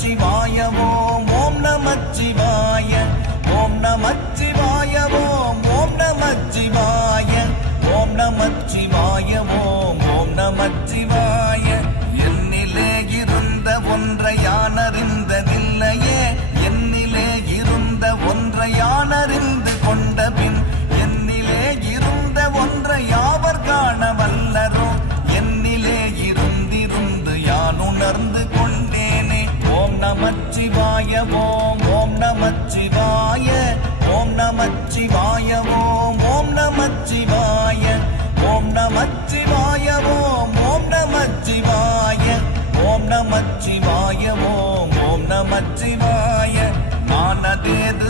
நமச்சிவாய ஓம் ஓம் நமச்சிவாய ஓம் நமச்சிவாய ஓம் ஓம் நமச்சிவாய ஓம் நமச்சிவாய ஓம் ஓம் நமச்சிவாய என்னிலே இருந்த ஒன்றை யானறிந்ததில்லையே என்னிலே இருந்த ஒன்றை யானறிந்து கொண்ட பின் என்னிலே இருந்த ஒன்றை யாவர் காண வல்லரோ என்னிலே இருந்திருந்து யான் உணர்ந்து கொண்டேனே ஓம் நமச்சிவாய ஓம் ஓம் நமச்சிவாய ஓம் நமச்சிவாய ஓம் ஓம் நமச்சிவாய ஓம் நமச்சிவாய ஓம் ஓம் நமச்சிவாய ஓம் நமச்சிவாய ஓம் ஓம் நமச்சிவாய ஆனதேது